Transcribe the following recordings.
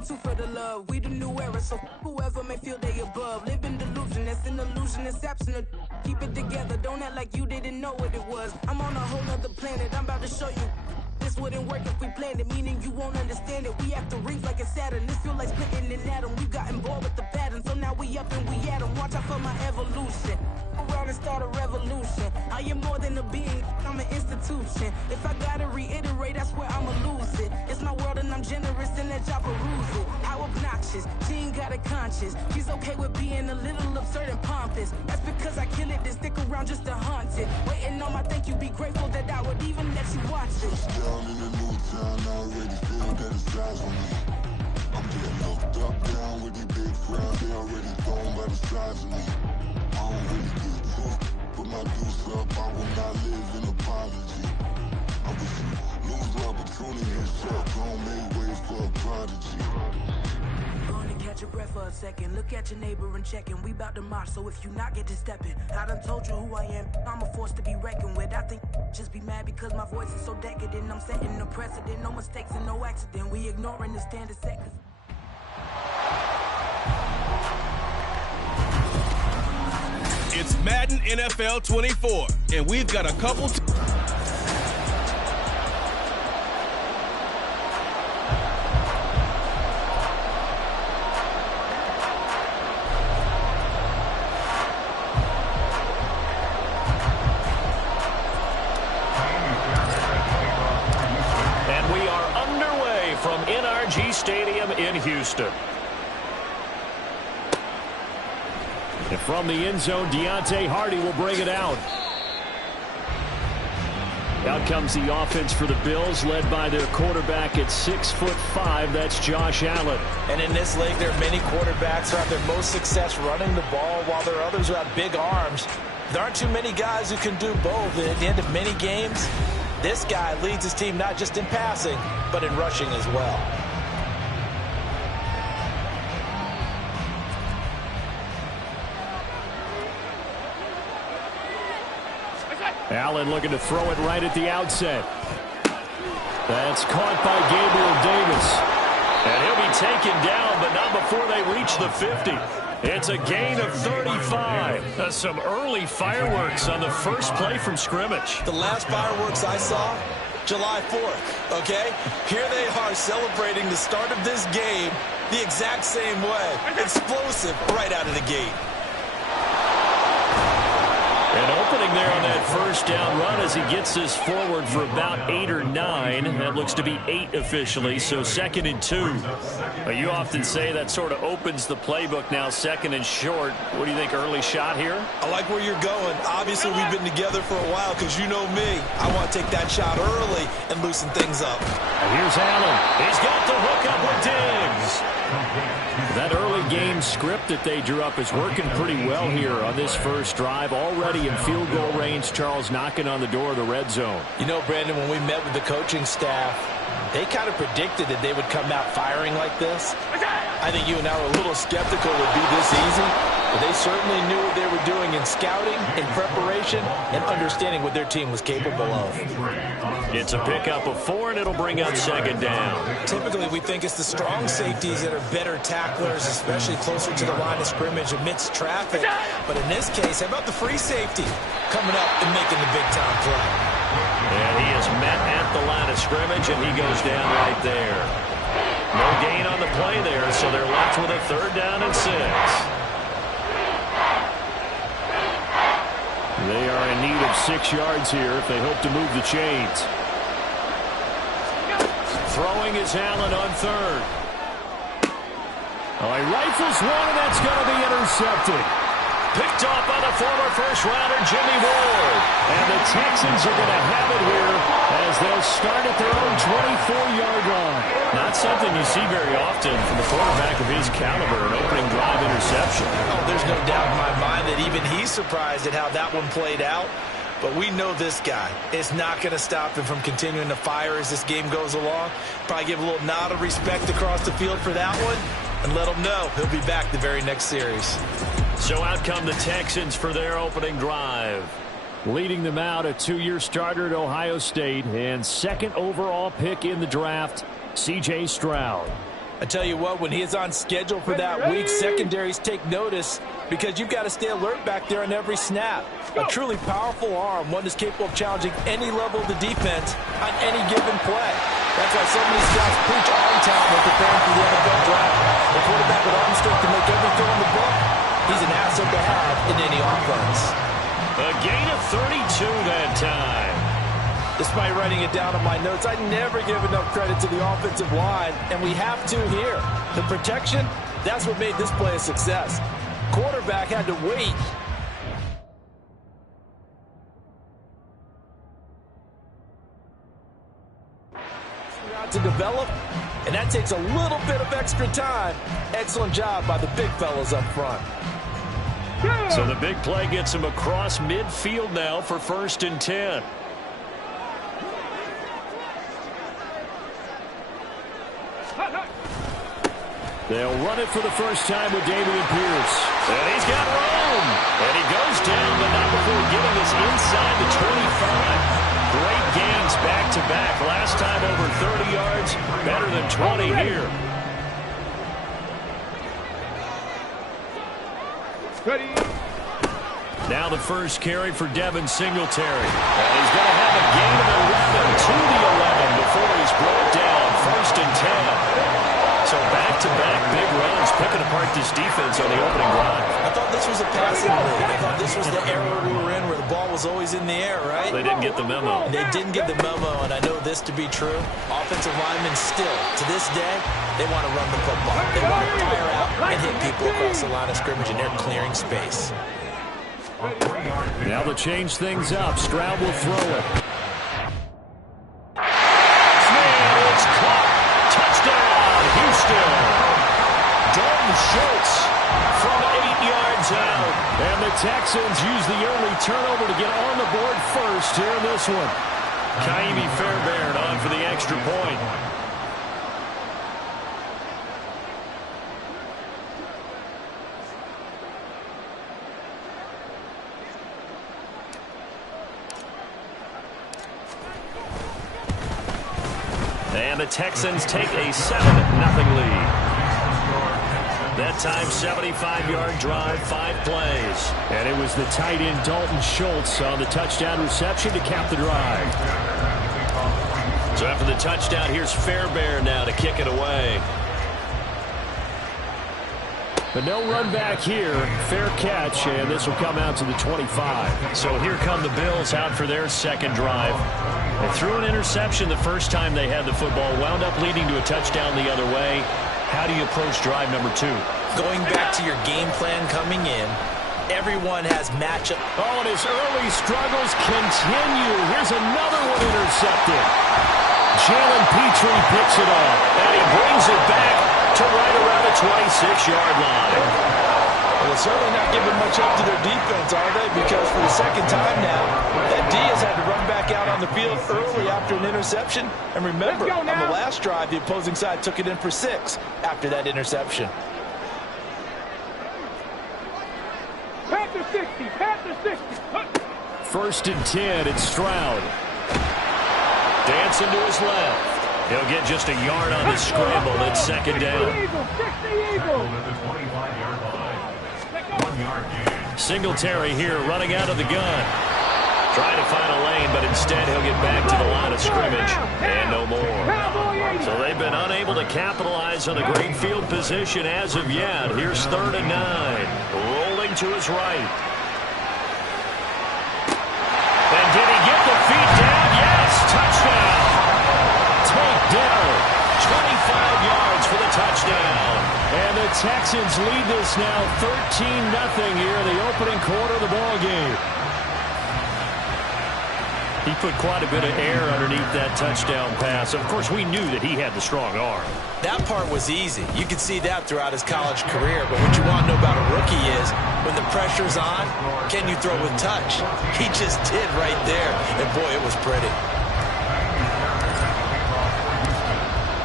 one, two for the love. We the new era, so whoever may feel they above. Live in delusion, that's an illusion, it's absent. Keep it together, don't act like you didn't know what it was. I'm on a whole nother planet, I'm about to show you. This wouldn't work if we planned it, meaning you won't understand it. We have to rings like a Saturn. This feel like splitting an atom. We got involved with the pattern, so now we up and we at 'em. Watch out for my evolution. Around and start a revolution. I am more than a being, I'm an institution. If I gotta reiterate, that's where I'ma lose it. It's my world and I'm generous and let y'all peruse it. How obnoxious, she ain't got a conscience. She's okay with being a little absurd and pompous. That's because I kill it, then stick around just to haunt it. Waiting on my thank you, be grateful that I would even let you watch it. Down in the new town, I already feel that it's eyes on me. I'm getting looked up, down with these big crowds. They already thrown by the size of me. I don't really give a fuck. Put my deuce up, I will not live in apology. I wish you lose the opportunity yourself. Don't make way for a prodigy. Gonna catch your breath for a second. Look at your neighbor and check in. We bout to march, so if you not get to stepping, I done told you who I am. I'm a force to be reckoned with. I think just be mad because my voice is so decadent. I'm setting the precedent. No mistakes and no accident. We ignoring the standard seconds. It's Madden NFL 24, and we've got a couple. And we are underway from NRG Stadium in Houston. And from the end zone, Deontay Hardy will bring it out. Out comes the offense for the Bills, led by their quarterback at 6'5". That's Josh Allen. And in this league, there are many quarterbacks who have their most success running the ball, while there are others who have big arms. There aren't too many guys who can do both. And at the end of many games, this guy leads his team not just in passing, but in rushing as well. Allen looking to throw it right at the outset. That's caught by Gabriel Davis. And he'll be taken down, but not before they reach the 50. It's a gain of 35. Some early fireworks on the first play from scrimmage. The last fireworks I saw, July 4th, okay? Here they are celebrating the start of this game the exact same way. Explosive right out of the gate. An opening there on that first down run as he gets this forward for about 8 or 9. That looks to be 8 officially, so 2nd and 2. You often say that sort of opens the playbook now, 2nd and short. What do you think, early shot here? I like where you're going. Obviously, we've been together for a while because you know me. I want to take that shot early and loosen things up. And here's Allen. He's got the hook up with Diggs. That early game script that they drew up is working pretty well here on this first drive. Already in field goal range, Charles knocking on the door of the red zone. You know, Brandon, when we met with the coaching staff, they kind of predicted that they would come out firing like this. I think you and I were a little skeptical it would be this easy, but they certainly knew what they were doing in scouting, in preparation, and understanding what their team was capable of. It's a pickup of 4, and it'll bring up 2nd down. Typically, we think it's the strong safeties that are better tacklers, especially closer to the line of scrimmage amidst traffic. But in this case, how about the free safety coming up and making the big-time play? And he is met at the line of scrimmage, and he goes down right there. No gain on the play there, so they're left with a 3rd down and 6. They are in need of 6 yards here if they hope to move the chains. Throwing is Allen on 3rd. Oh, he rifles one, and that's going to be intercepted. Picked off by the former first-rounder Jimmy Ward. And the Texans are going to have it here as they'll start at their own 24-yard line. Not something you see very often from a quarterback of his caliber, an opening drive interception. Oh, there's no doubt in my mind that even he's surprised at how that one played out. But we know this guy is not going to stop him from continuing to fire as this game goes along. Probably give a little nod of respect across the field for that one and let him know he'll be back the very next series. So out come the Texans for their opening drive. Leading them out, a 2-year starter at Ohio State and 2nd overall pick in the draft, C.J. Stroud. I tell you what, when he is on schedule for that week, secondaries take notice because you've got to stay alert back there on every snap. A truly powerful arm, one that's capable of challenging any level of the defense on any given play. That's why so many scouts preach arm talent when preparing for the NFL draft. The quarterback with arm strength can make every throw in the book. He's an asset to have in any offense. A gain of 32 that time. Despite writing it down on my notes, I never give enough credit to the offensive line, and we have to here. The protection, that's what made this play a success. Quarterback had to wait. To develop, and that takes a little bit of extra time. Excellent job by the big fellas up front. So the big play gets him across midfield now for 1st and 10. They'll run it for the first time with Dameon Pierce. And he's got room. And he goes down, but not before getting us inside the 25. Great gains back-to-back. Last time over 30 yards, better than 20 here. Now the first carry for Devin Singletary. And he's going to have a gain of 11 to the 11 before he's brought down. 1st and 10. So back-to-back big runs, picking apart this defense on the opening drive. I thought this was a passing league. I thought this was the era we were in where the ball was always in the air, right? They didn't get the memo. They didn't get the memo, and I know this to be true. Offensive linemen still, to this day, they want to run the football. They want to fire out and hit people across the line of scrimmage, and they're clearing space. Now to change things up, Stroud will throw it. It's caught. Touchdown, Houston. Dalton Schultz from 8 yards out. And the Texans use the early turnover to get on the board first here in this one. Kaimi Fairbairn on for the extra point. And the Texans take a 7-0 lead. That time, 75-yard drive, 5 plays. And it was the tight end Dalton Schultz on the touchdown reception to cap the drive. So after the touchdown, here's Fairbairn now to kick it away. But no run back here. Fair catch, and this will come out to the 25. So here come the Bills out for their second drive. They threw an interception the first time they had the football, wound up leading to a touchdown the other way. How do you approach drive number 2? Going back to your game plan coming in, everyone has matchup. Oh, and his early struggles continue. Here's another one intercepted. Jalen Petrie picks it up, and he brings it back to right around the 26-yard line. Well, they're certainly not giving much up to their defense, are they? Because for the second time now, that D has had to run back out on the field early after an interception. And remember, on the last drive, the opposing side took it in for 6 after that interception. Panther 60, Panther 60. 1st and 10, it's Stroud. Dancing to his left. He'll get just a yard on the scramble. That's 2nd down. Singletary here running out of the gun. Trying to find a lane, but instead he'll get back to the line of scrimmage. And no more. So they've been unable to capitalize on a great field position as of yet. Here's 3rd and 9. Rolling to his right. And did he get the feet down? Yes, touchdown. Takedown. 25 yards for the touchdown. And the Texans lead this now 13-0 here in the opening quarter of the ball game. He put quite a bit of air underneath that touchdown pass. Of course, we knew that he had the strong arm. That part was easy. You could see that throughout his college career. But what you want to know about a rookie is when the pressure's on, can you throw with touch? He just did right there. And, boy, it was pretty.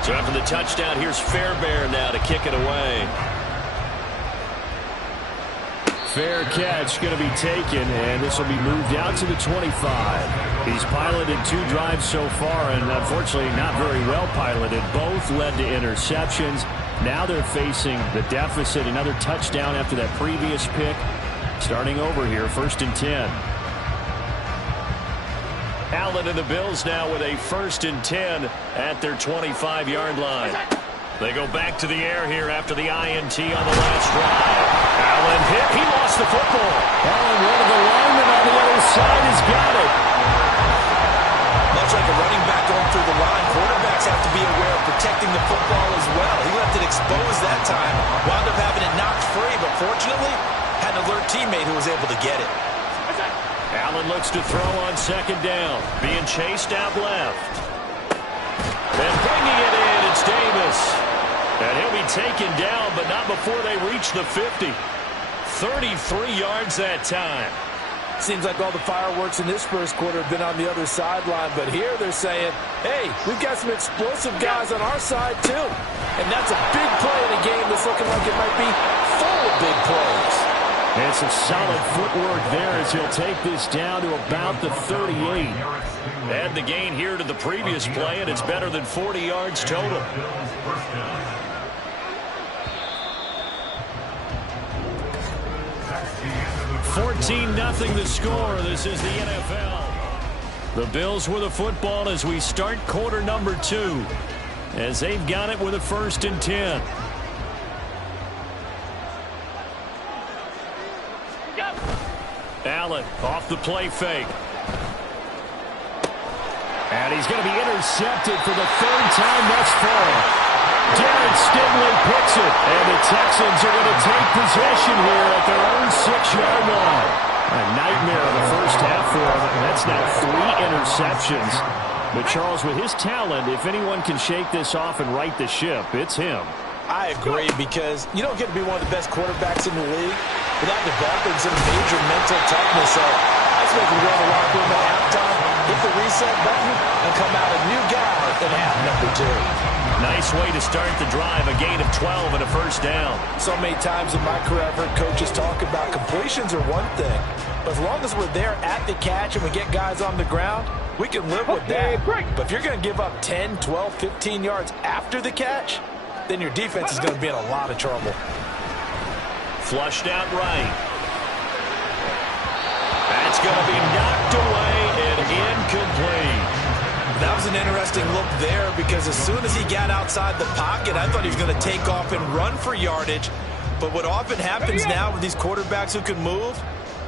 So after the touchdown, here's Fairbairn now to kick it away. fair catch going to be taken, and this will be moved out to the 25. He's piloted 2 drives so far, and unfortunately not very well piloted. Both led to interceptions. Now they're facing the deficit. Another touchdown after that previous pick. Starting over here, 1st and 10. Allen and the Bills now with a 1st and 10 at their 25-yard line. They go back to the air here after the INT on the last drive. Allen hit. He lost the football. Allen, one of the linemen on the other side, has got it. Much like a running back going through the line, quarterbacks have to be aware of protecting the football as well. He left it exposed that time. Wound up having it knocked free, but fortunately had an alert teammate who was able to get it. Allen looks to throw on 2nd down. Being chased out left. And bringing it in, it's Davis. And he'll be taken down, but not before they reach the 50. 33 yards that time. Seems like all the fireworks in this first quarter have been on the other sideline, but here they're saying, hey, we've got some explosive guys on our side too. And that's a big play in a game that's looking like it might be full of big plays. And some solid footwork there as he'll take this down to about the 38. Add the gain here to the previous play, and it's better than 40 yards total. $14-0 the score. This is the NFL. The Bills with the football as we start quarter number 2. As they've got it with a 1st and 10. Allen off the play fake. And he's going to be intercepted for the 3rd time thus far. Darren Stingley picks it. And the Texans are going to take possession here at their own 6-yard line. A nightmare of the first half for him. That's now 3 interceptions. But Charles, with his talent, if anyone can shake this off and right the ship, it's him. I agree, because you don't get to be one of the best quarterbacks in the league without developing some major mental toughness. So I just make him go in the locker room at halftime, hit the reset button, and come out a new guy in half number 2. Nice way to start the drive, a gain of 12 and a 1st down. So many times in my career I've heard coaches talk about completions are one thing, but as long as we're there at the catch and we get guys on the ground, we can live with that. But if you're going to give up 10, 12, 15 yards after the catch, then your defense is going to be in a lot of trouble. Flushed out right. That's going to be knocked away and incomplete. That was an interesting look there, because as soon as he got outside the pocket, I thought he was going to take off and run for yardage. But what often happens now with these quarterbacks who can move,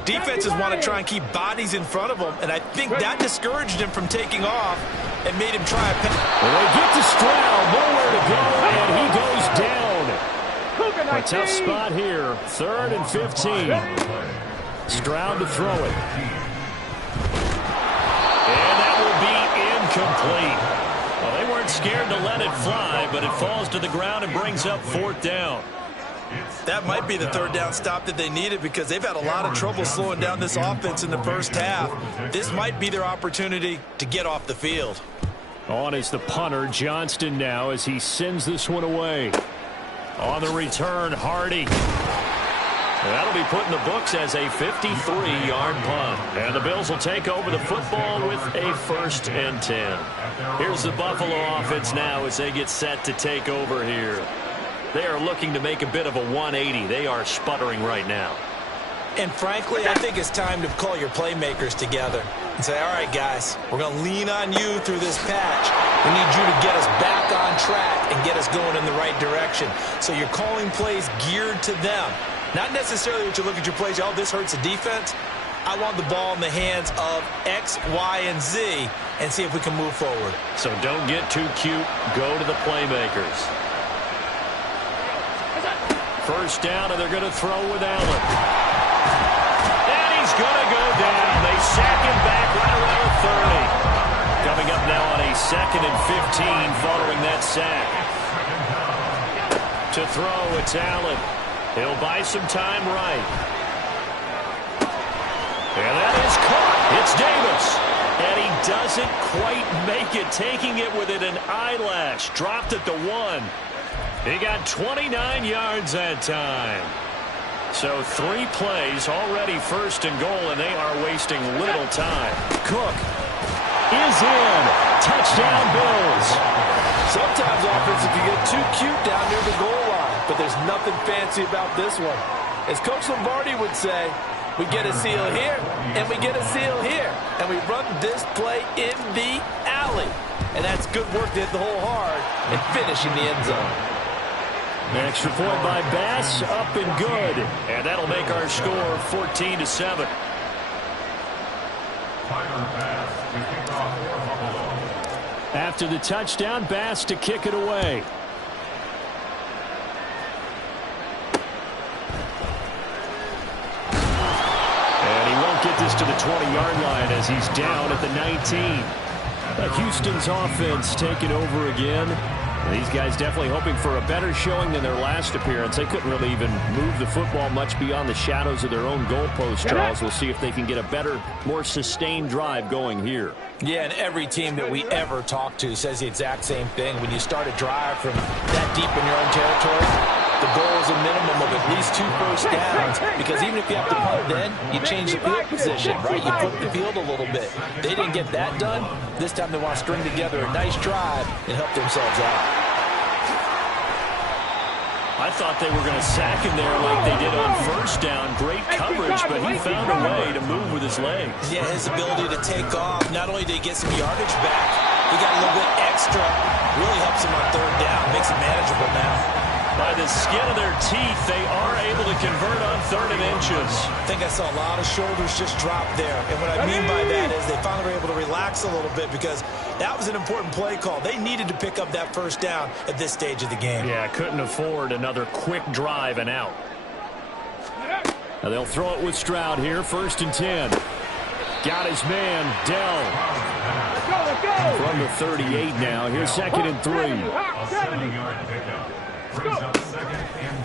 defenses want to try and keep bodies in front of them, and I think that discouraged him from taking off and made him try a pass. Well, they get to Stroud, nowhere to go, and he goes down. A tough spot here, 3rd and 15. Stroud to throw it. And that will be incomplete. Well, they weren't scared to let it fly, but it falls to the ground and brings up 4th down. That might be the 3rd down stop that they needed, because they've had a lot of trouble slowing down this offense in the first half. This might be their opportunity to get off the field. On is the punter, Johnston, now as he sends this one away. On the return, Hardy. That'll be put in the books as a 53-yard punt. And the Bills will take over the football with a 1st and 10. Here's the Buffalo offense now as they get set to take over here. They are looking to make a bit of a 180. They are sputtering right now. And frankly, I think it's time to call your playmakers together and say, all right, guys, we're going to lean on you through this patch. We need you to get us back on track and get us going in the right direction. So you're calling plays geared to them. Not necessarily what you look at your plays, oh, this hurts the defense. I want the ball in the hands of X, Y, and Z and see if we can move forward. So don't get too cute. Go to the playmakers. 1st down, and they're going to throw with Allen. And he's going to go down. They sack him back right around the 30. Coming up now on a 2nd and 15 following that sack. To throw, it's Allen. He'll buy some time right. And that is caught. It's Davis. And he doesn't quite make it, taking it within an eyelash. Dropped at the 1. He got 29 yards that time. So 3 plays, already first and goal, and they are wasting little time. Cook is in. Touchdown, Bills. Sometimes offensive can get too cute down near the goal line, but there's nothing fancy about this one. As Coach Lombardi would say, we get a seal here, and we get a seal here, and we run this play in the alley. And that's good work to hit the hole hard and finish in the end zone. An extra point by Bass, up and good. And that'll make our score 14-7. After the touchdown, Bass to kick it away. And he won't get this to the 20-yard line as he's down at the 19. Houston's offense taking over again. These guys definitely hoping for a better showing than their last appearance. They couldn't really even move the football much beyond the shadows of their own goalpost, Charles. We'll see if they can get a better, more sustained drive going here. Yeah, and every team that we ever talk to says the exact same thing. When you start a drive from that deep in your own territory, the goal is a minimum of at least 2 first downs, because even if you have to punt then, you change the field position, right? You flip the field a little bit. They didn't get that done. This time they want to string together a nice drive and help themselves out. I thought they were going to sack him there like they did on first down. Great coverage, but he found a way to move with his legs. Yeah, his ability to take off. Not only did he get some yardage back, he got a little bit extra. Really helps him on third down. Makes it manageable now. By the skin of their teeth, they are able to convert on 3rd and inches. I think I saw a lot of shoulders just drop there. And what I mean by that is they finally were able to relax a little bit, because that was an important play call. They needed to pick up that first down at this stage of the game. Yeah, couldn't afford another quick drive and out. Now they'll throw it with Stroud here, 1st and 10. Got his man, Dell. From the 38 now. Here's 2nd and 3.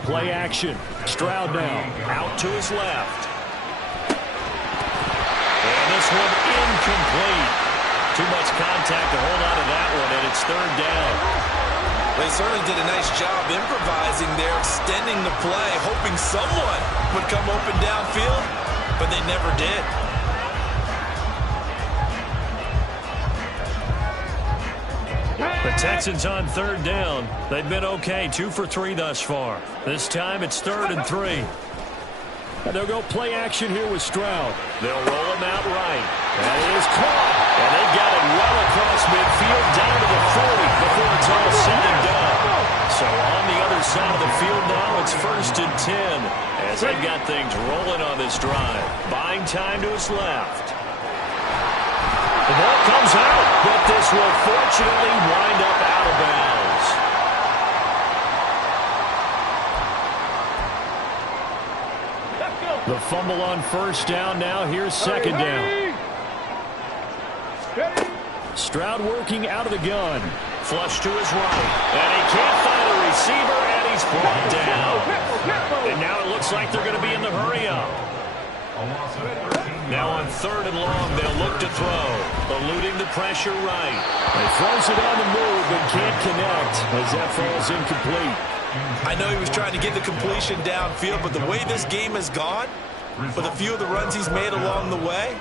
Play action. Stroud now. Out to his left. And this one incomplete. Too much contact to hold on to that one, and it's 3rd down. They certainly did a nice job improvising there, extending the play, hoping someone would come open downfield, but they never did. The Texans on 3rd down. They've been okay, 2 for 3 thus far. This time it's 3rd and 3. And they'll go play action here with Stroud. They'll roll him out right. That is caught. And they've got it well across midfield down to the 40 before it's all said and done. So on the other side of the field now, it's 1st and 10 as they've got things rolling on this drive. Buying time to his left. The ball comes out, but this will fortunately wind up out of bounds. The fumble on 1st down now. Here's 2nd down. Stroud working out of the gun. Flush to his right. And he can't find a receiver, and he's brought down. And now it looks like they're going to be in the hurry-up. Now on 3rd and long, they'll look to throw. Eluding the pressure right. He throws it on the move and can't connect as that falls incomplete. I know he was trying to get the completion downfield, but the way this game has gone, with a few of the runs he's made along the way,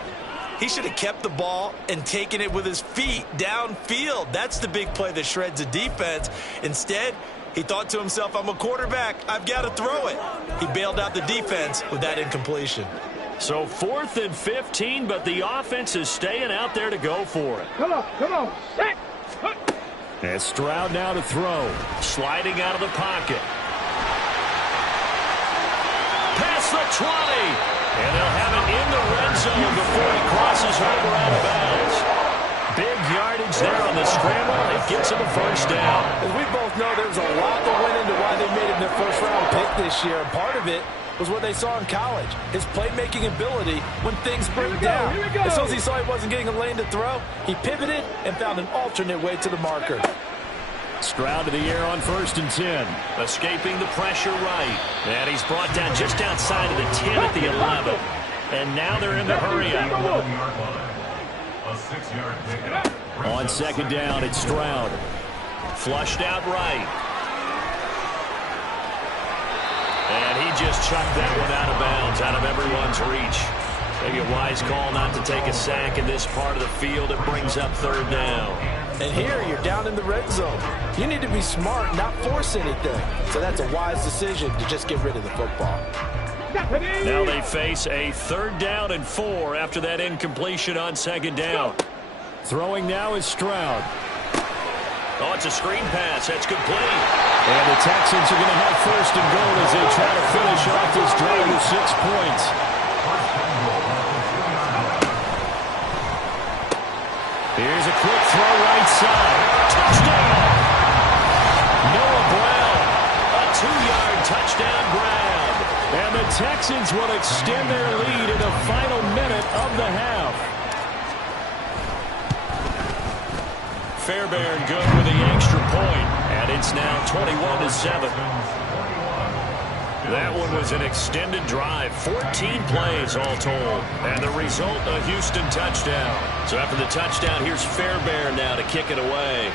he should have kept the ball and taken it with his feet downfield. That's the big play that shreds a defense. Instead, he thought to himself, I'm a quarterback, I've got to throw it. He bailed out the defense with that incompletion. So 4th and 15, but the offense is staying out there to go for it. Come on. And Stroud now to throw. Sliding out of the pocket. Past the 20. And they'll have it in the red zone before he crosses over out of bounds. Big yardage there on the scramble. It gets him a 1st down. As we both know, there's a lot that went into why they made it their 1st-round pick this year. And part of it was what they saw in college, his playmaking ability when things break down. As soon as he saw he wasn't getting a lane to throw, he pivoted and found an alternate way to the marker. Stroud to the air on 1st and 10. Escaping the pressure right. And he's brought down just outside of the 10 at the 11. And now they're in the hurry-up. On 2nd down, it's Stroud. Flushed out right. And he just chucked that one out of bounds, out of everyone's reach. Maybe a wise call not to take a sack in this part of the field. It brings up third down. And here you're down in the red zone. You need to be smart, not force anything. So that's a wise decision to just get rid of the football. Now they face a 3rd down and 4 after that incompletion on 2nd down. Throwing now is Stroud. Oh, it's a screen pass. That's complete. And the Texans are going to have 1st and goal as they try to finish off this drive with 6 points. Here's a quick throw right side. Touchdown! Noah Brown, a 2-yard touchdown grab. And the Texans will extend their lead in the final minute of the half. Fairbairn good with the extra point, and it's now 21-7. That one was an extended drive, 14 plays all told, and the result, a Houston touchdown. So after the touchdown, here's Fairbairn now to kick it away.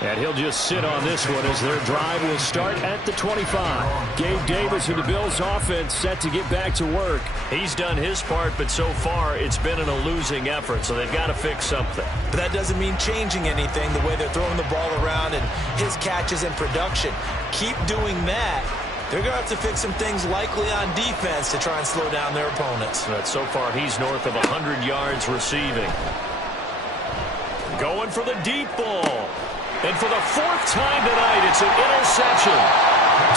And he'll just sit on this one as their drive will start at the 25. Gabe Davis and the Bills offense set to get back to work. He's done his part, but so far it's been in a losing effort, so they've got to fix something. But that doesn't mean changing anything, the way they're throwing the ball around and his catches and production. Keep doing that. They're going to have to fix some things likely on defense to try and slow down their opponents. But so far he's north of 100 yards receiving. Going for the deep ball. And for the 4th time tonight, it's an interception.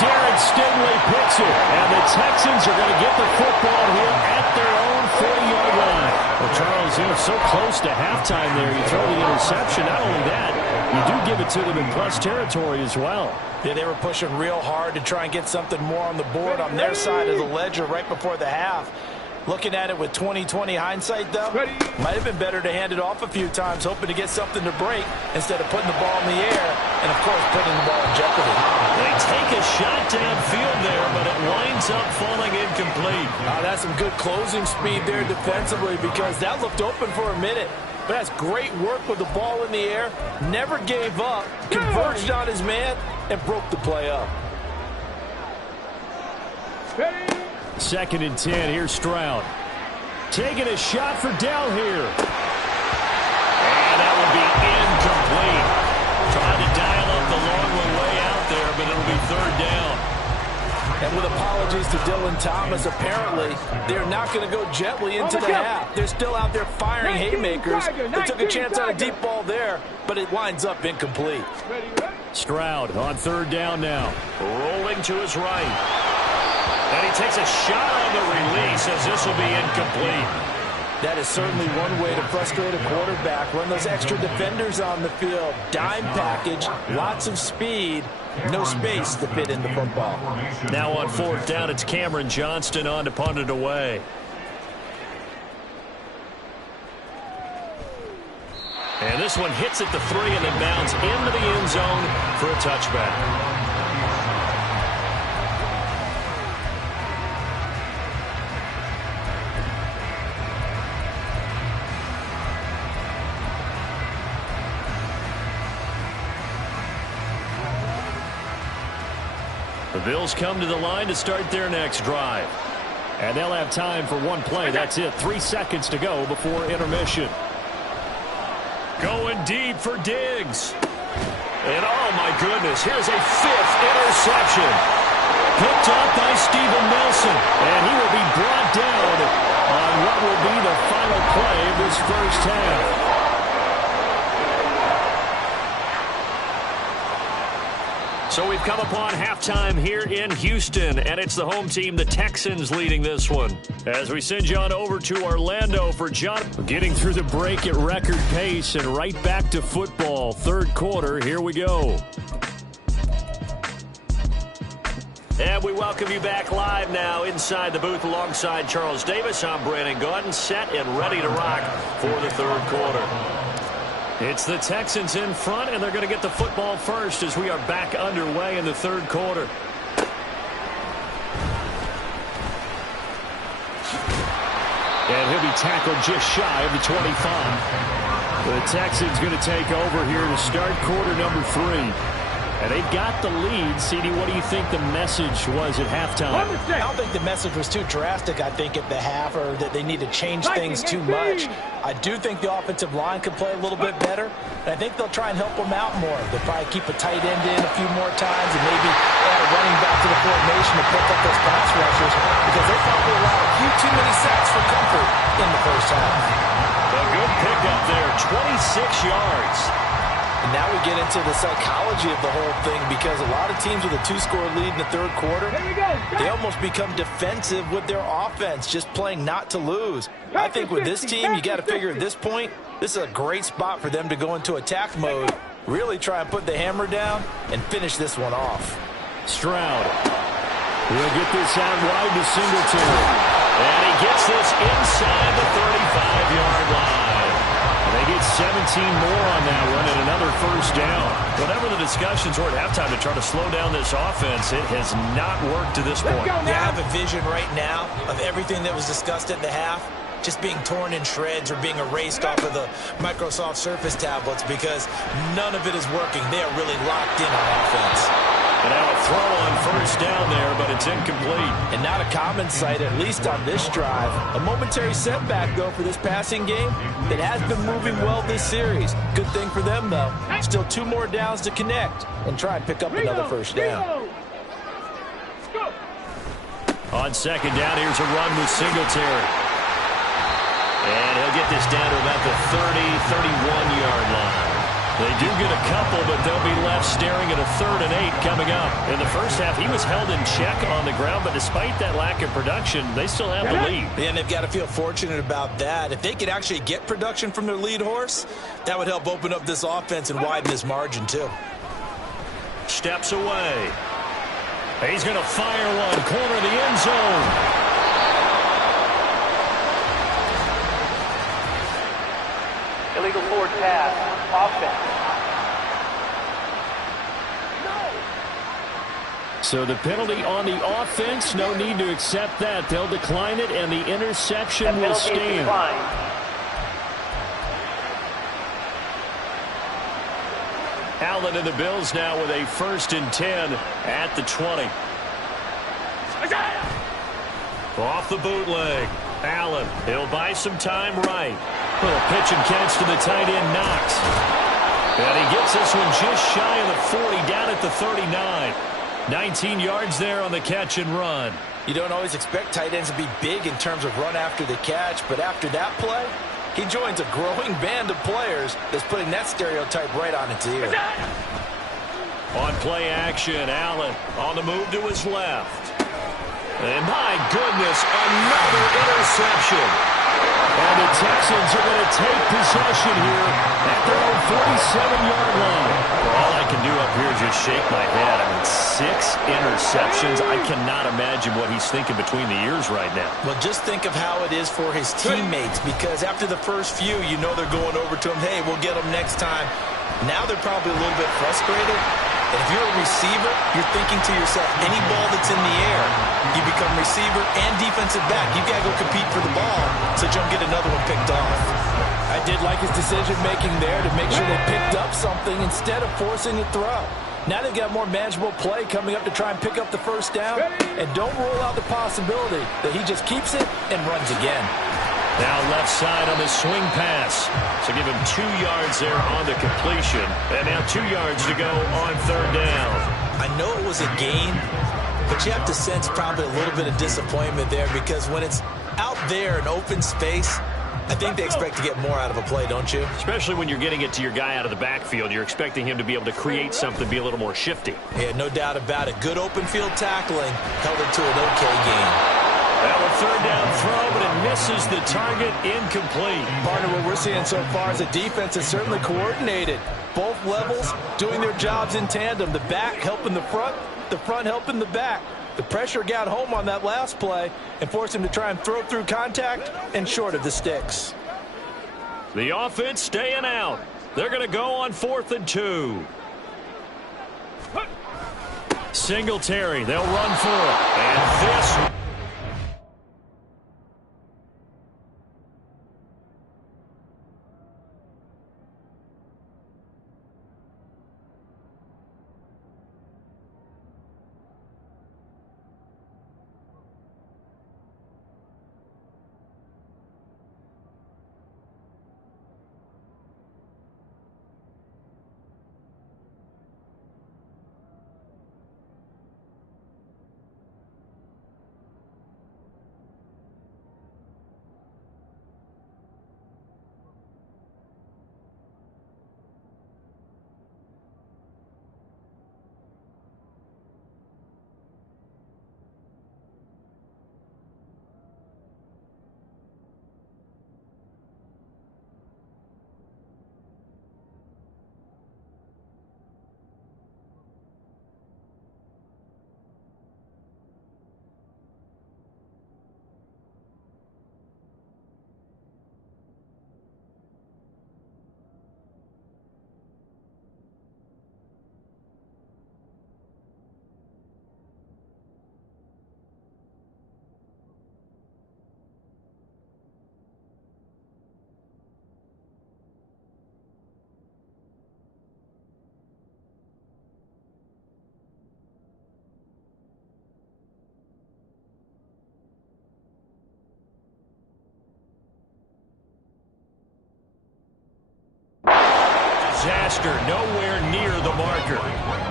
Darren Stingley picks it, and the Texans are going to get the football here at their own 40-yard line. Well, Charles, so close to halftime there. You throw the interception. Not only that, you do give it to them in plus territory as well. Yeah, they were pushing real hard to try and get something more on the board on their side of the ledger right before the half. Looking at it with 20/20 hindsight, though, might have been better to hand it off a few times, hoping to get something to break instead of putting the ball in the air and, of course, putting the ball in jeopardy. They take a shot downfield there, but it winds up falling incomplete. That's some good closing speed there defensively because that looked open for a minute. But that's great work with the ball in the air, never gave up, converged on his man, and broke the play up. 2nd and 10. Here's Stroud. Taking a shot for Dell here. And that will be incomplete. Trying to dial up the long one way out there, but it'll be 3rd down. And with apologies to Dylan Thomas, apparently they're not going to go gently into the half. They're still out there firing haymakers. They took a chance on a deep ball there, but it winds up incomplete. Stroud on 3rd down now. Rolling to his right. And he takes a shot on the release as this will be incomplete. That is certainly one way to frustrate a quarterback. Run those extra defenders on the field. Dime package, lots of speed, no space to fit in the football. Now on 4th down, it's Cameron Johnston on to punt it away. And this one hits at the 3 and then bounds into the end zone for a touchback. The Bills come to the line to start their next drive. And they'll have time for one play. That's it. 3 seconds to go before intermission. Going deep for Diggs. And oh my goodness, here's a 5th interception. Picked up by Steven Nelson. And he will be brought down on what will be the final play of this first half. So we've come upon halftime here in Houston, and it's the home team, the Texans, leading this one. As we send you on over to Orlando for John. Getting through the break at record pace and right back to football. 3rd quarter, here we go. And we welcome you back live now inside the booth alongside Charles Davis. I'm Brandon Gaudin, set and ready to rock for the 3rd quarter. It's the Texans in front, and they're going to get the football first as we are back underway in the 3rd quarter. And he'll be tackled just shy of the 25. The Texans going to take over here to start quarter number 3. And they've got the lead. CD, what do you think the message was at halftime? I don't think the message was too drastic, I think, at the half, or that they need to change things too much. I do think the offensive line could play a little bit better, and I think they'll try and help them out more. They'll probably keep a tight end in a few more times and maybe add a running back to the formation to pick up those pass rushers, because they probably allowed a few too many sacks for comfort in the first half. A good pickup there, 26 yards. And now we get into the psychology of the whole thing, because a lot of teams with a 2-score lead in the third quarter, they almost become defensive with their offense, just playing not to lose. I think with this team, you got to figure at this point, this is a great spot for them to go into attack mode, really try and put the hammer down and finish this one off. Stroud will get this out wide to Singletary. And he gets this inside the 35-yard line. They get 17 more on that one and another first down. Whatever the discussions were at halftime to try to slow down this offense, it has not worked to this point. Yeah, I have a vision right now of everything that was discussed at the half just being torn in shreds or being erased off of the Microsoft Surface tablets, because none of it is working. They are really locked in on offense. And now a throw on first down there, but it's incomplete. And not a common sight, at least on this drive. A momentary setback, though, for this passing game that has been moving well this series. Good thing for them, though. Still 2 more downs to connect and try and pick up another first down. On second down, here's a run with Singletary. And he'll get this down to about the 31-yard line. They do get a couple, but they'll be left staring at a 3rd and 8 coming up. In the first half, he was held in check on the ground, but despite that lack of production, they still have the lead. And they've got to feel fortunate about that. If they could actually get production from their lead horse, that would help open up this offense and widen this margin, too. Steps away. He's going to fire one, corner of the end zone. Illegal forward pass, offense. So the penalty on the offense, no need to accept that. They'll decline it, and the interception will stand. Allen and the Bills now with a 1st and 10 at the 20. Off the bootleg. Allen, he'll buy some time right. Little pitch and catch to the tight end, Knox. And he gets this one just shy of the 40, down at the 39. 19 yards there on the catch and run. You don't always expect tight ends to be big in terms of run after the catch, but after that play, he joins a growing band of players that's putting that stereotype right on its ear. On play action, Allen on the move to his left. And my goodness, another interception. And the Texans are going to take possession here at their own 47-yard line. Well, all I can do up here is just shake my head. I mean, 6 interceptions. I cannot imagine what he's thinking between the ears right now. Well, just think of how it is for his teammates, because after the first few, you know they're going over to him, hey, we'll get them next time. Now they're probably a little bit frustrated. And if you're a receiver, you're thinking to yourself, any ball that's in the air, you become receiver and defensive back. You've got to go compete for the ball so you don't get another one picked off. I did like his decision-making there to make sure they picked up something instead of forcing a throw. Now they've got more manageable play coming up to try and pick up the first down. And don't rule out the possibility that he just keeps it and runs again. Now left side on the swing pass. So give him 2 yards there on the completion. And now 2 yards to go on 3rd down. I know it was a gain, but you have to sense probably a little bit of disappointment there, because when it's out there in open space, I think they expect to get more out of a play, don't you? Especially when you're getting it to your guy out of the backfield. You're expecting him to be able to create something, be a little more shifty. Yeah, no doubt about it. Good open field tackling held it to an okay game. Now a 3rd down throw, but it misses the target, incomplete. Partner, what we're seeing so far is the defense is certainly coordinated. Both levels doing their jobs in tandem. The back helping the front helping the back. The pressure got home on that last play and forced him to try and throw through contact and short of the sticks. The offense staying out. They're going to go on 4th and 2. Singletary, they'll run for it. And this... disaster, nowhere near the marker.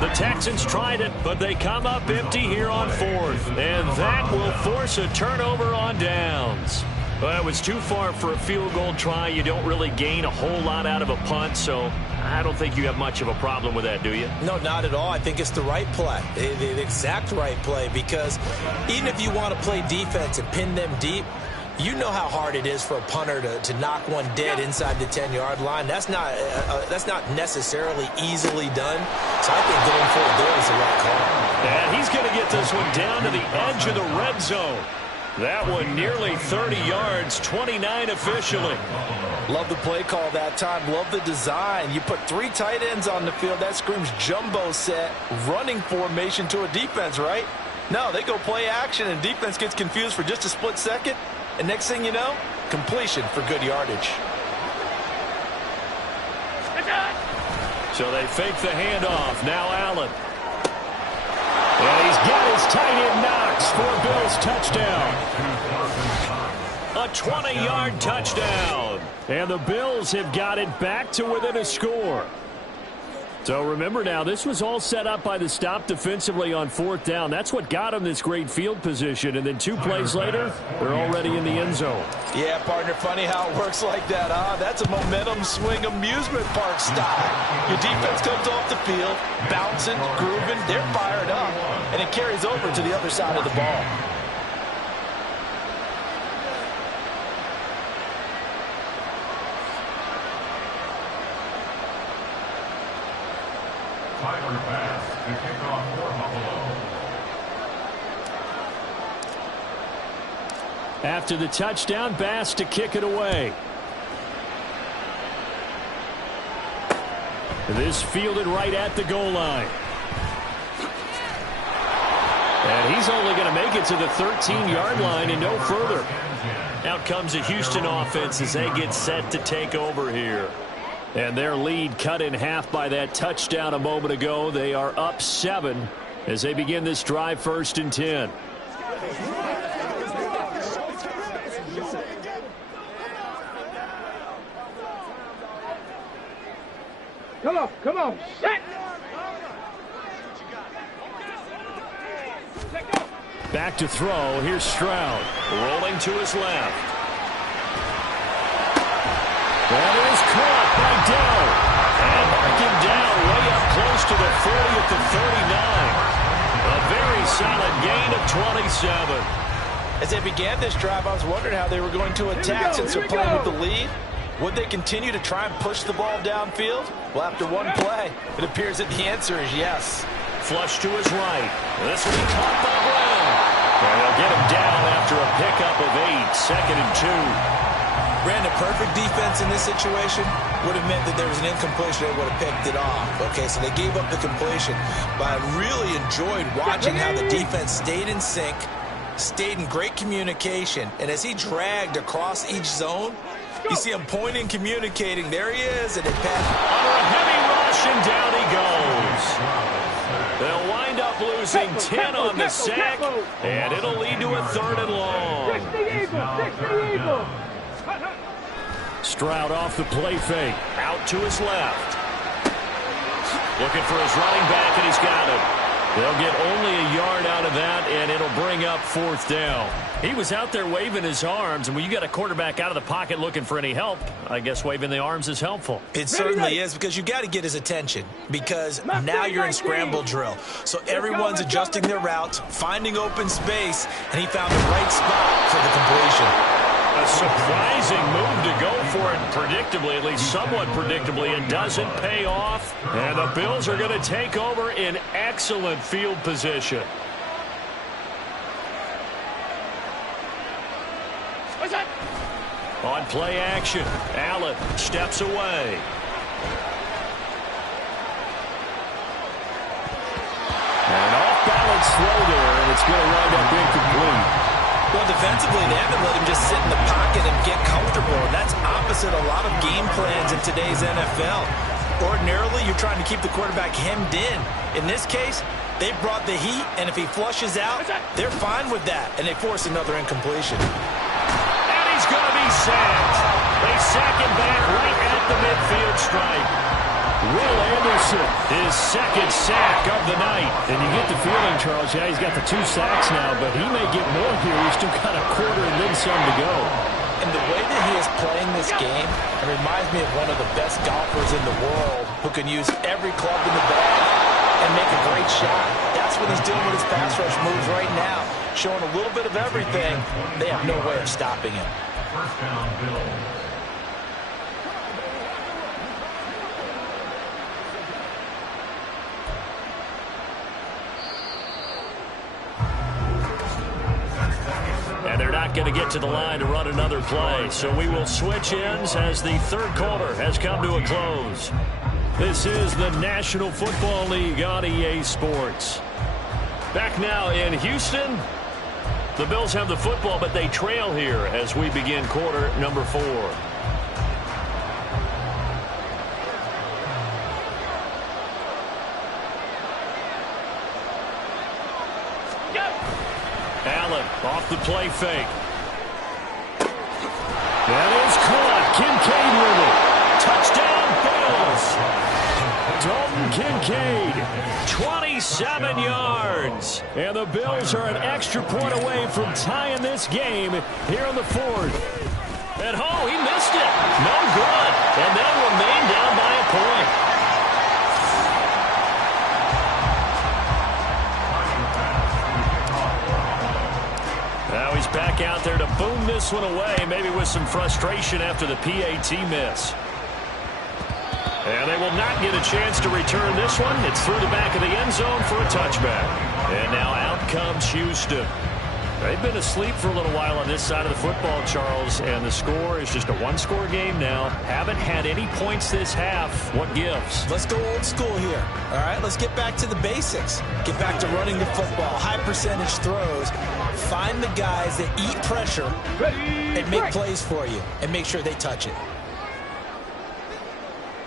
The Texans tried it, but they come up empty here on 4th. And that will force a turnover on downs. Well, it was too far for a field goal try. You don't really gain a whole lot out of a punt, so I don't think you have much of a problem with that, do you? No, not at all. I think it's the right play, the exact right play, because even if you want to play defense and pin them deep, you know how hard it is for a punter to knock one dead inside the 10-yard line. That's not necessarily easily done. So I think going for it there is the right call. And he's going to get this one down to the edge of the red zone. That one nearly 30 yards, 29 officially. Love the play call that time. Love the design. You put 3 tight ends on the field. That screams jumbo set, running formation to a defense, right? No, they go play action, and defense gets confused for just a split second. And next thing you know, completion for good yardage. So they fake the handoff. Now Allen. And he's got his tight end Knox for Bills touchdown. A 20-yard touchdown. And the Bills have got it back to within a score. So remember now, this was all set up by the stop defensively on 4th down. That's what got them this great field position. And then 2 plays later, they're already in the end zone. Yeah, partner, funny how it works like that, huh? That's a momentum swing amusement park style. Your defense comes off the field, bouncing, grooving, they're fired up, and it carries over to the other side of the ball. After the touchdown, Bass to kick it away. This fielded right at the goal line. And he's only going to make it to the 13-yard line and no further. Out comes the Houston offense as they get set to take over here. And their lead cut in half by that touchdown a moment ago. They are up 7 as they begin this drive 1st and 10. Come on, set! Back to throw. Here's Stroud. Rolling to his left. That is caught by Dell. And marking down way up close to the 40 at the 39. A very solid gain of 27. As they began this drive, I was wondering how they were going to attack since they're playing with the lead. Would they continue to try and push the ball downfield? Well, after one play, it appears that the answer is yes. Flush to his right. This will be caught by Brown. And they'll get him down after a pickup of 8, 2nd and 2. Brandon, perfect defense in this situation would have meant that there was an incompletion. They would have picked it off. Okay, so they gave up the completion. But I really enjoyed watching how the defense stayed in sync, stayed in great communication. And as he dragged across each zone, you see him pointing, communicating. There he is, and it passed. Under a heavy rush, and down he goes. They'll wind up losing 10 on the sack, and it'll lead to a 3rd and long. 60 Eagle. Stroud off the play fake. Out to his left. Looking for his running back, and he's got it. They'll get only a yard out of that, and it'll bring up 4th down. He was out there waving his arms, and when you got a quarterback out of the pocket looking for any help, I guess waving the arms is helpful. It certainly is, because you got to get his attention, because now you're in scramble drill. So everyone's adjusting their routes, finding open space, and he found the right spot for the completion. A surprising move to go for it predictably, at least somewhat predictably. It doesn't pay off, and the Bills are going to take over in excellent field position. On play action, Allen steps away. An off-balance throw there, and it's going to wind up incomplete. Well, defensively, they haven't let him just sit in the pocket and get comfortable, and that's opposite a lot of game plans in today's NFL. Ordinarily, you're trying to keep the quarterback hemmed in. In this case, they brought the heat, and if he flushes out, they're fine with that, and they force another incompletion. And he's going to be sacked. They sack him back right at the midfield stripe. Will Anderson, his second sack of the night. And you get the feeling, Charles, yeah, he's got the 2 sacks now, but he may get more here. He's still got a quarter and then some to go. And the way that he is playing this game, it reminds me of one of the best golfers in the world who can use every club in the bag and make a great shot. That's what he's doing with his pass rush moves right now. Showing a little bit of everything. They have no way of stopping him. First down, Bills. And they're not going to get to the line to run another play. So we will switch ends as the third quarter has come to a close. This is the National Football League on EA Sports. Back now in Houston. The Bills have the football, but they trail here as we begin quarter number 4. Allen off the play fake. That is caught. Kincaid with it. Touchdown, Bills. Dalton Kincaid, 27 yards. And the Bills are an extra point away from tying this game here in the 4th. And he missed it. No good. And they'll remain down by a point. Now he's back out there to boom this one away, maybe with some frustration after the PAT miss. And they will not get a chance to return this one. It's through the back of the end zone for a touchback. And now out comes Houston. They've been asleep for a little while on this side of the football, Charles, and the score is just a one-score game now. Haven't had any points this half. What gives? Let's go old school here. All right, let's get back to the basics. Get back to running the football, high percentage throws. Find the guys that eat pressure and make plays for you and make sure they touch it.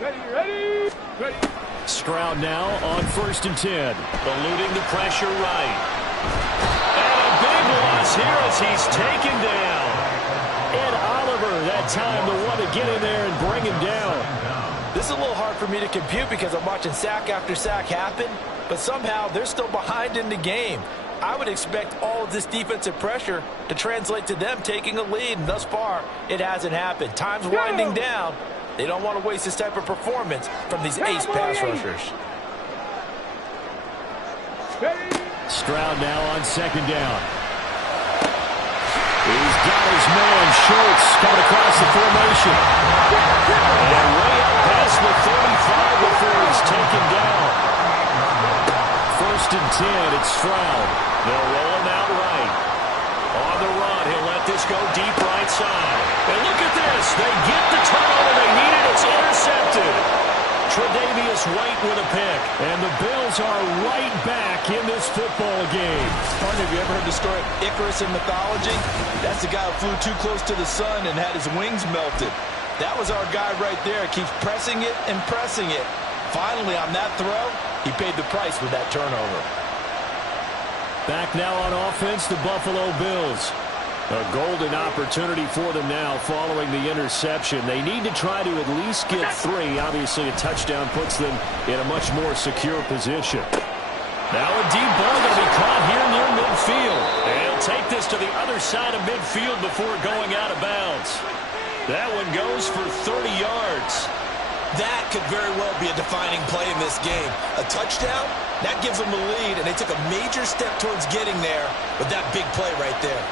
Ready. Stroud now on 1st and 10. Eluding the pressure right. And a big loss here as he's taken down. Ed Oliver that time the one to get in there and bring him down. This is a little hard for me to compute because I'm watching sack after sack happen, but somehow they're still behind in the game. I would expect all of this defensive pressure to translate to them taking a lead, and thus far, it hasn't happened. Time's winding down. They don't want to waste this type of performance from these ace pass rushers. Stroud now on 2nd down. He's got his man, Schultz, coming across the formation. And way up past the 35 before he's taken down. 1st and 10, it's Stroud. They'll roll him out right. On the run, he'll let this go deep right side. And look at this. They get the turnover they needed. It's intercepted. Tre'Davious White with a pick. And the Bills are right back in this football game. Partner, have you ever heard the story of Icarus in mythology? That's the guy who flew too close to the sun and had his wings melted. That was our guy right there. Keeps pressing it and pressing it. Finally, on that throw, he paid the price with that turnover. Back now on offense, the Buffalo Bills. A golden opportunity for them now following the interception. They need to try to at least get 3. Obviously, a touchdown puts them in a much more secure position. Now a deep ball going to be caught here near midfield. And he'll take this to the other side of midfield before going out of bounds. That one goes for 30 yards. That could very well be a defining play in this game. A touchdown, that gives them the lead, and they took a major step towards getting there with that big play right there.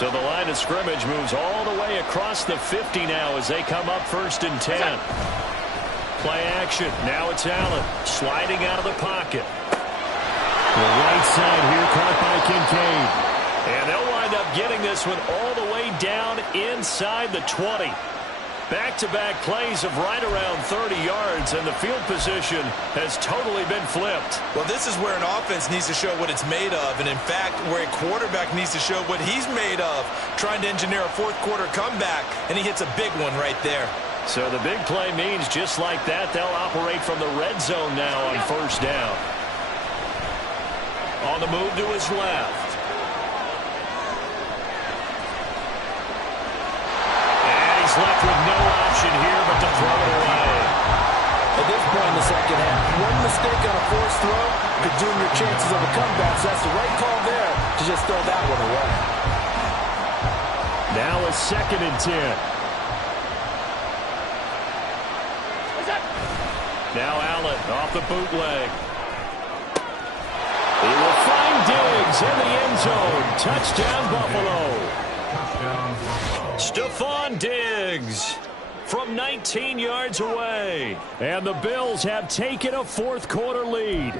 So the line of scrimmage moves all the way across the 50 now as they come up 1st and 10. Play action. Now it's Allen sliding out of the pocket. The right side here caught by Kincaid. And they'll wind up getting this one all the way down inside the 20. Back-to-back plays of right around 30 yards, and the field position has totally been flipped. Well, this is where an offense needs to show what it's made of, and in fact, where a quarterback needs to show what he's made of, trying to engineer a 4th quarter comeback, and he hits a big one right there. So the big play means just like that, they'll operate from the red zone now on 1st down. On the move to his left. And he's left with no option here but to throw it away. At this point in the second half, one mistake on a forced throw could doom your chances of a comeback. So that's the right call there to just throw that one away. Now a 2nd and 10. Now Allen off the bootleg. He will find Diggs in the end zone. Touchdown, Buffalo. Stephon Diggs from 19 yards away. And the Bills have taken a 4th quarter lead.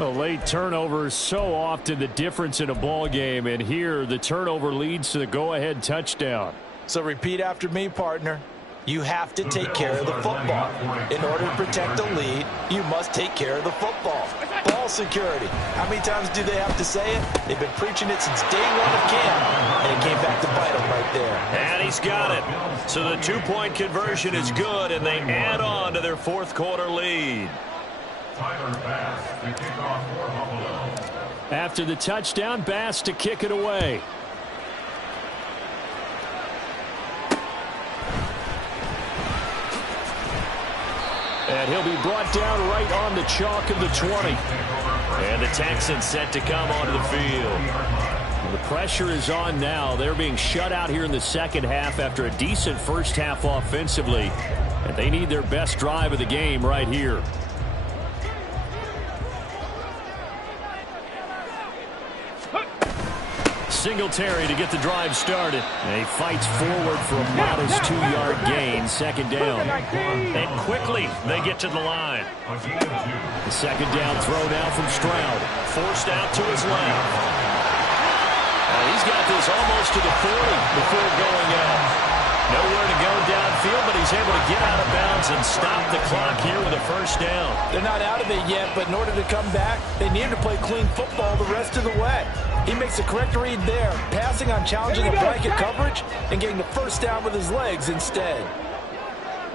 A late turnover is so often the difference in a ball game, and here the turnover leads to the go-ahead touchdown. So repeat after me, partner. You have to take care of the football. In order to protect a lead, you must take care of the football. Ball security. How many times do they have to say it? They've been preaching it since day one of camp, and it came back to bite them right there. And he's got it. So the 2-point conversion is good, and they add on to their 4th quarter lead. After the touchdown, Bass to kick it away. And he'll be brought down right on the chalk of the 20. And the Texans set to come onto the field. The pressure is on now. They're being shut out here in the second half after a decent first half offensively. And they need their best drive of the game right here. Singletary to get the drive started. And he fights forward for a modest 2-yard gain, 2nd down. And quickly they get to the line. The 2nd down throw now from Stroud. Forced out to his left. He's got this almost to the 40 before going out. Nowhere to go downfield, but he's able to get out of bounds and stop the clock here with a 1st down. They're not out of it yet, but in order to come back, they need to play clean football the rest of the way. He makes a correct read there, passing on challenging the blanket coverage and getting the 1st down with his legs instead.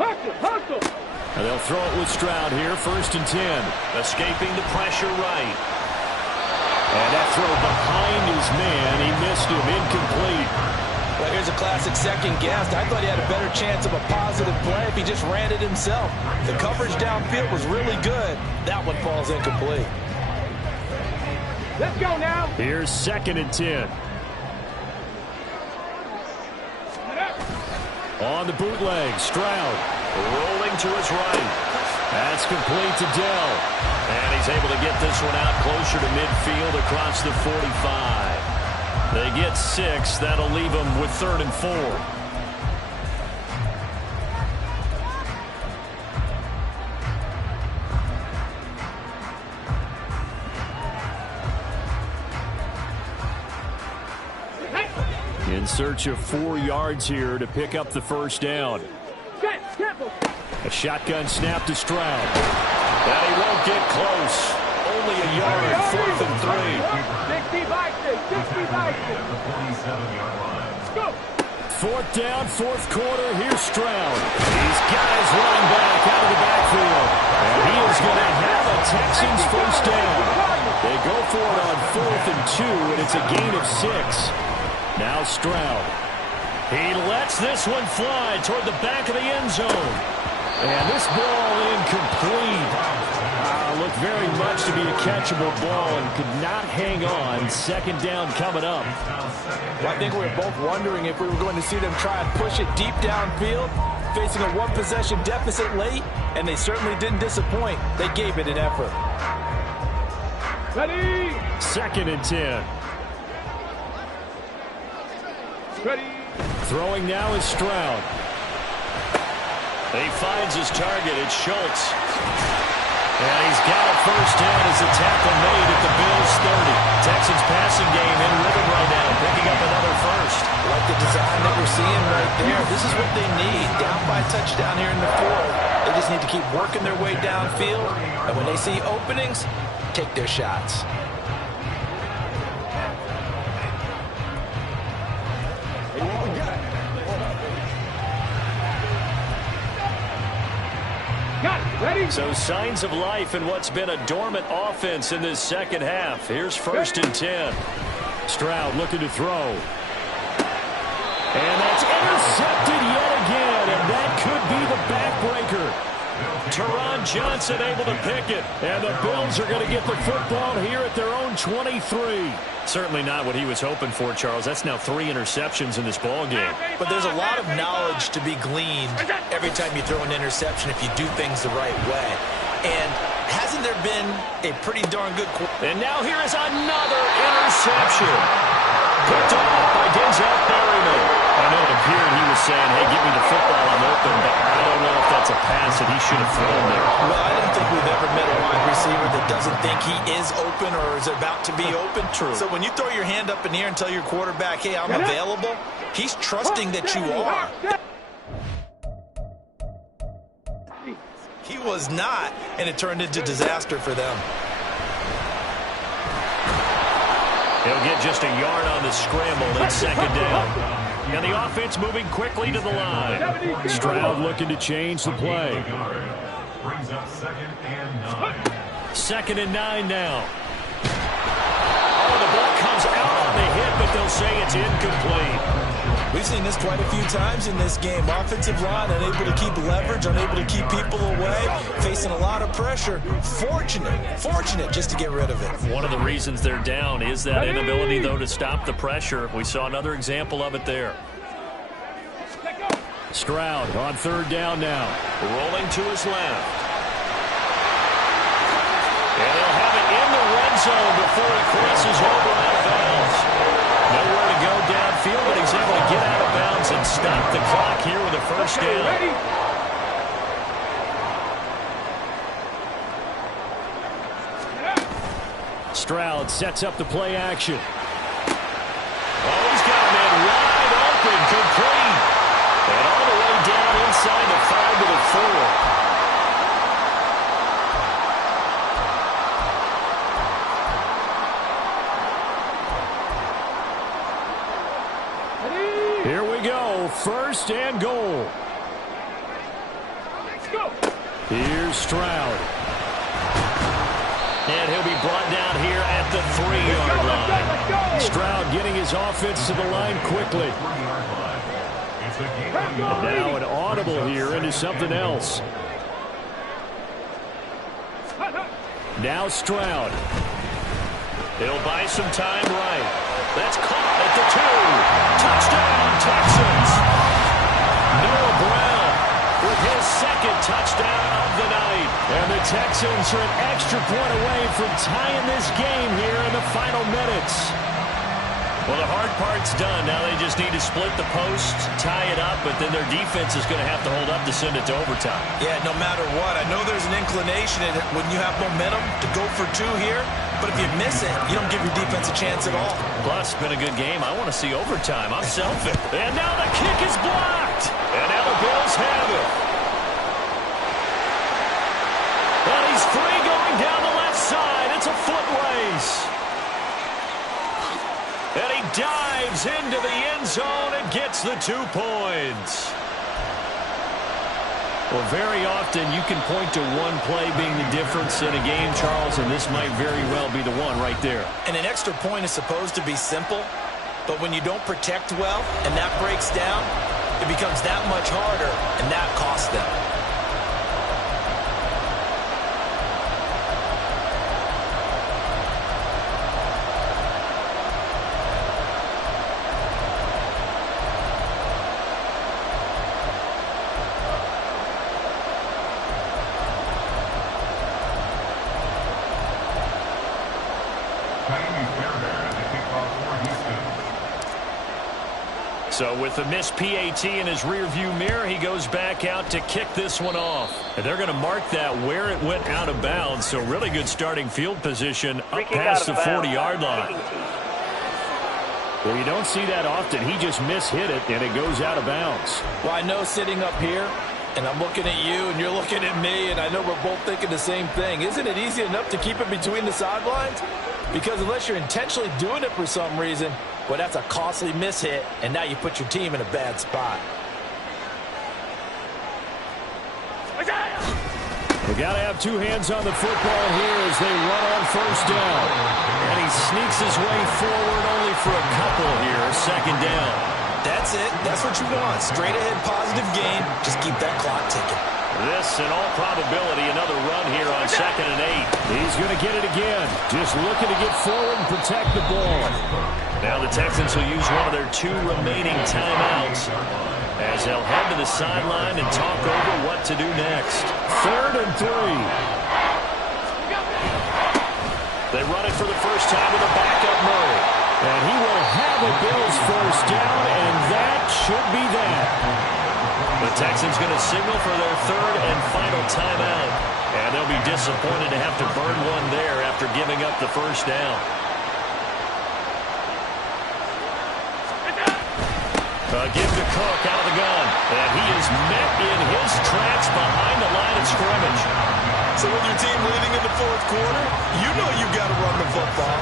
And they'll throw it with Stroud here, 1st and 10. Escaping the pressure right. And that throw behind his man, he missed him, incomplete. Well, here's a classic second guess. I thought he had a better chance of a positive play if he just ran it himself. The coverage downfield was really good. That one falls incomplete. Let's go now. Here's 2nd and 10. On the bootleg, Stroud rolling to his right. That's complete to Dell. And he's able to get this one out closer to midfield across the 45. They get 6. That'll leave them with 3rd and 4. In search of 4 yards here to pick up the 1st down. A shotgun snap to Stroud. And he won't get close. Only a yard, 4th and 3. 60 by 6. Go. 4th down, 4th quarter. Here's Stroud. He's got his running back out of the backfield. And he is going to have a Texans 1st down. They go for it on 4th and 2, and it's a gain of 6. Now Stroud. He lets this one fly toward the back of the end zone. And this ball incomplete. Looked very much to be a catchable ball and could not hang on. 2nd down coming up. Well, I think we were both wondering if we were going to see them try and push it deep downfield, facing a 1-possession deficit late, and they certainly didn't disappoint. They gave it an effort. Ready. 2nd and 10. Ready. Throwing now is Stroud. He finds his target. It's Schultz. And he's got a 1st down as the tackle made at the Bills 30. Texans passing game in rhythm right now, picking up another 1st. Like the design that we're seeing right there. This is what they need. Down by a touchdown here in the 4th. They just need to keep working their way downfield. And when they see openings, take their shots. Got it. Ready? So signs of life in what's been a dormant offense in this second half. Here's 1st and 10. Stroud looking to throw. And that's intercepted yet again, and that could be the backbreaker. Teron Johnson able to pick it, and the Bills are going to get the football here at their own 23. Certainly not what he was hoping for, Charles. That's now 3 interceptions in this ball game. But there's a lot of knowledge to be gleaned every time you throw an interception if you do things the right way. And hasn't there been a pretty darn good quarter? And now here is another interception. Picked off by Denzel Perryman. I know it appeared he was saying, hey, give me the football, I'm open, but I don't know if that's a pass that he should have thrown there. Well, I don't think we've ever met a wide receiver that doesn't think he is open or is about to be open. True. So when you throw your hand up in the air and tell your quarterback, hey, I'm available, he's trusting that you are. He was not, and it turned into disaster for them. He'll get just a yard on the scramble. It's 2nd down. And the offense moving quickly to the line. Stroud looking to change the play. Brings up 2nd and 9. 2nd and 9 now. Oh, the ball comes out on the hit, but they'll say it's incomplete. We've seen this quite a few times in this game. Offensive line unable to keep leverage, unable to keep people away, facing a lot of pressure. Fortunate just to get rid of it. One of the reasons they're down is that inability, though, to stop the pressure. We saw another example of it there. Stroud on 3rd down now. Rolling to his left. And they'll have it in the red zone before it crosses over out of bounds. Nowhere to go downfield, but he's able to get out of bounds and stop the clock here with a 1st down. Stroud sets up the play action. Oh, he's got a man wide open, complete. And all the way down inside the 5 to the 4. Here we go, 1st and goal. Let's go. Here's Stroud. And he'll be brought down here at the 3-yard line. Stroud getting his offense to the line quickly. And now an audible here into something else. Now Stroud. He'll buy some time right. That's caught at the 2. Touchdown, Texans. Noah Brown with his 2nd touchdown of the night. And the Texans are an extra point away from tying this game here in the final minutes. Well, the hard part's done. Now they just need to split the post, tie it up, but then their defense is going to have to hold up to send it to overtime. Yeah, no matter what. I know there's an inclination when you have momentum to go for 2 here, but if you miss it, you don't give your defense a chance at all. Plus, it's been a good game. I want to see overtime. I'm selfish. And now the kick is blocked. And now the Bills have it. And he's free going down the left side. It's a foot race. And he dives into the end zone and gets the 2 points. Well, very often you can point to one play being the difference in a game, Charles, and this might very well be the one right there. And an extra point is supposed to be simple, but when you don't protect well and that breaks down, it becomes that much harder, and that costs them. So with the missed PAT in his rearview mirror, he goes back out to kick this one off. And they're going to mark that where it went out of bounds. So really good starting field position up past the 40-yard line. Well, you don't see that often. He just mishit it, and it goes out of bounds. Well, I know sitting up here, and I'm looking at you, and you're looking at me, and I know we're both thinking the same thing. Isn't it easy enough to keep it between the sidelines? Because unless you're intentionally doing it for some reason, well, that's a costly mishit, and now you put your team in a bad spot. They got to have two hands on the football here as they run on first down. And he sneaks his way forward only for a couple here. Second down. That's it. That's what you want. Straight ahead positive gain. Just keep that clock ticking. This, in all probability, another run here on 2nd and 8. He's going to get it again. Just looking to get forward and protect the ball. Now the Texans will use one of their 2 remaining timeouts as they'll head to the sideline and talk over what to do next. 3rd and 3. They run it for the first time with a backup Murray. And he will have a Bills first down, and that should be that. The Texans going to signal for their 3rd and final timeout. And they'll be disappointed to have to burn one there after giving up the first down. Give to Cook out of the gun. And he is met in his tracks behind the line of scrimmage. So with your team leading in the 4th quarter, you know you've got to run the football.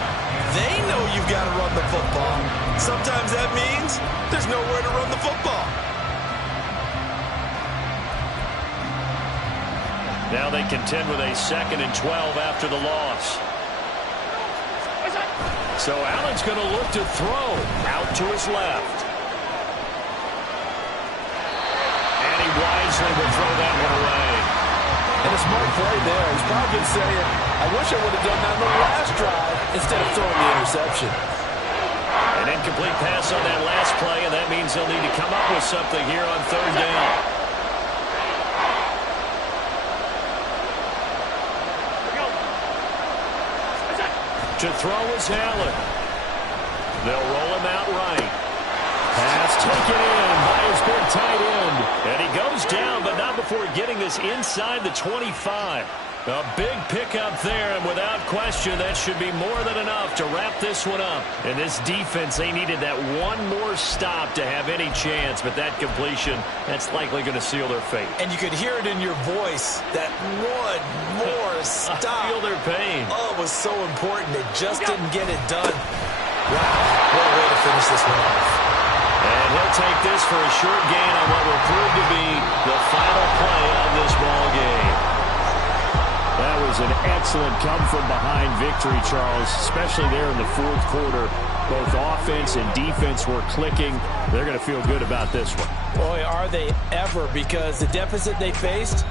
They know you've got to run the football. Sometimes that means there's nowhere to run the football. Now they contend with a 2nd and 12 after the loss. So Allen's going to look to throw out to his left. And he wisely will throw that one away. And a smart play there. He's probably saying, I wish I would have done that on the last drive instead of throwing the interception. An incomplete pass on that last play, and that means they'll need to come up with something here on 3rd down. To throw is Allen. They'll roll him out right. Pass taken in by his big tight end. And he goes down, but not before getting this inside the 25. A big pickup there, and without question, that should be more than enough to wrap this one up. And this defense, they needed that one more stop to have any chance, but that completion, that's likely going to seal their fate. And you could hear it in your voice, that one more stop. I feel their pain. Oh, it was so important. They just didn't get it done. Wow, what a way to finish this one off. And he'll take this for a short gain on what will prove to be the final play of this ball game. That was an excellent come-from-behind victory, Charles, especially there in the 4th quarter. Both offense and defense were clicking. They're going to feel good about this one. Boy, are they ever, because the deficit they faced